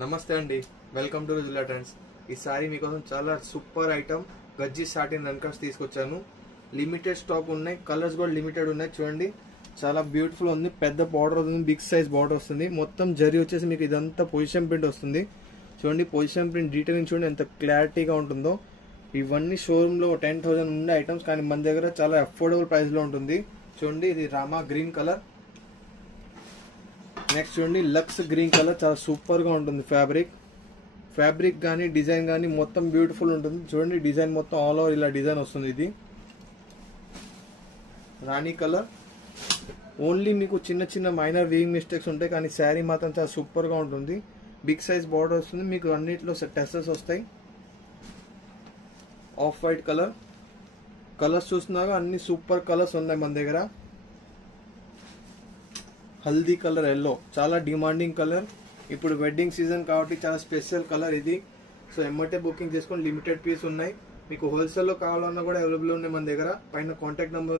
నమస్తే అండి, welcome to Rujula trends. ఈసారి మీకోసం చాలా సూపర్ ఐటమ్ గజ్జి సాటిన్ రన్కర్స్ తీసుకొచ్చాను. లిమిటెడ్ స్టాక్ ఉన్నాయి, కలర్స్ కూడా లిమిటెడ్ ఉన్నాయి. చూడండి, చాలా బ్యూటిఫుల్ ఉంది. పెద్ద బార్డర్ వస్తుంది, బిగ్ సైజ్ బార్డర్ వస్తుంది. మొత్తం జరీ వచ్చేసి మీకు ఇదంతా పొజిషన్ ప్రింట్ వస్తుంది. చూడండి, పొజిషన్ ప్రింట్ డీటెయిలింగ్ చూడండి ఎంత క్లారిటీగా ఉంటుందో. ఇవన్నీ షోరూంలో 10,000 ఉండే ఐటమ్స్, కానీ మన దగ్గర చాలా అఫోర్డబుల్ ప్రైస్లో ఉంటుంది. చూడండి, ఇది రామా గ్రీన్ కలర్. నెక్స్ట్ చూడండి, లక్స్ గ్రీన్ కలర్, చాలా సూపర్గా ఉంటుంది. ఫ్యాబ్రిక్ కానీ డిజైన్ కానీ మొత్తం బ్యూటిఫుల్ ఉంటుంది. చూడండి, డిజైన్ మొత్తం ఆల్ ఓవర్ ఇలా డిజైన్ వస్తుంది. ఇది రాణి కలర్. ఓన్లీ మీకు చిన్న చిన్న మైనర్ వీవింగ్ మిస్టేక్స్ ఉంటాయి, కానీ శారీ మాత్రం చాలా సూపర్గా ఉంటుంది. బిగ్ సైజ్ బార్డర్ వస్తుంది, మీకు అన్నిట్లో టెసెస్ వస్తాయి. Off white colour. కలర్స్ చూస్తున్నాగా అన్ని సూపర్ కలర్స్ ఉన్నాయి మన దగ్గర. హల్దీ కలర్ ఎల్లో, చాలా డిమాండింగ్ కలర్. ఇప్పుడు వెడ్డింగ్ సీజన్ కాబట్టి చాలా స్పెషల్ కలర్ ఇది. సో ఎమ్మటే బుకింగ్ చేసుకొని, లిమిటెడ్ పీస్ ఉన్నాయి. మీకు హోల్సేల్లో కావాలన్నా కూడా అవైలబుల్ ఉన్నాయి మన దగ్గర. పైన కాంటాక్ట్ నెంబర్